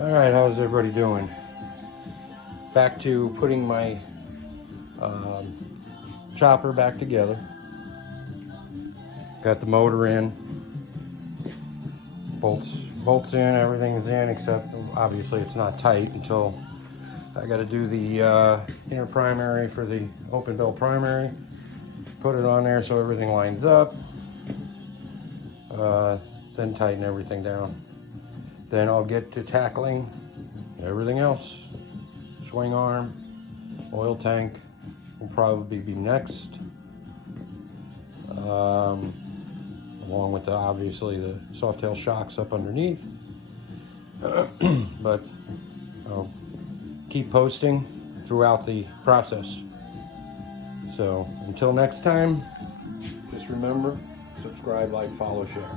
All right, how's everybody doing? Back to putting my chopper back together. Got the motor in, bolts in, everything's in, except obviously it's not tight until I got to do the inner primary for the open bell primary. Put it on there so everything lines up. Then tighten everything down. Then I'll get to tackling everything else. Swing arm, oil tank will probably be next. Along with obviously the Softail shocks up underneath. But I'll keep posting throughout the process. So until next time, just remember, subscribe, like, follow, share.